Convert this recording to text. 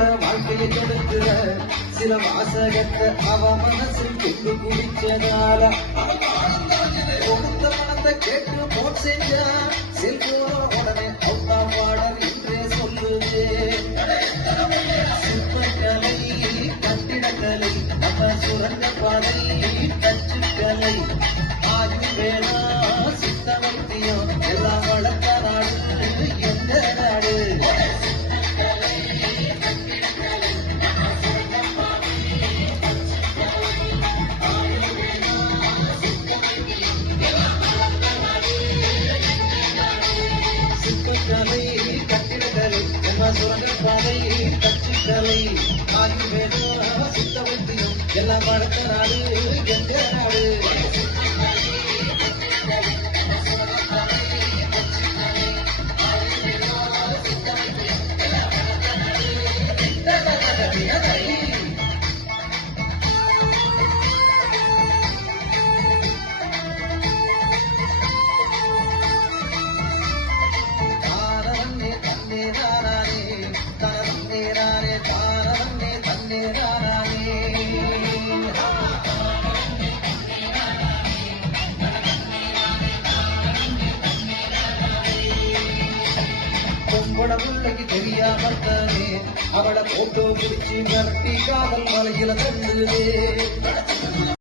உள்ள வாழ்க்கையை கொடுக்கிற சில வாசகத்தை அவ மனசில் கொண்டு குடிச்சதால கொடுத்த பணத்தை கேட்டு போட் செஞ்சா செல்போன உடனே அவுட்டா பாடல் என்றே சொல்லுது. சிற்பக்கலை, கட்டிடக்கலை, மத சுரங்க பாதை, தச்சுக்கலை, ஆயுர்வேதா, சித்த வைத்தியம் எல்லாம் வளர்த்த நாடு எந்த நாடு? சிற்பக்கலை, கட்டிடக்கலை, சுரங்க பாதை, தச்சுக்கலை, ஆயுர்வேதா, சித்த வைத்தியம் எல்லாம் வளர்த்த நாடு எந்த நாடு? பொம்பளமுள்ளைக்கு தெரியாமல் தானே அவளை போட்டோ பிடிச்சு நடத்தி காதல் மலையில தந்துதே.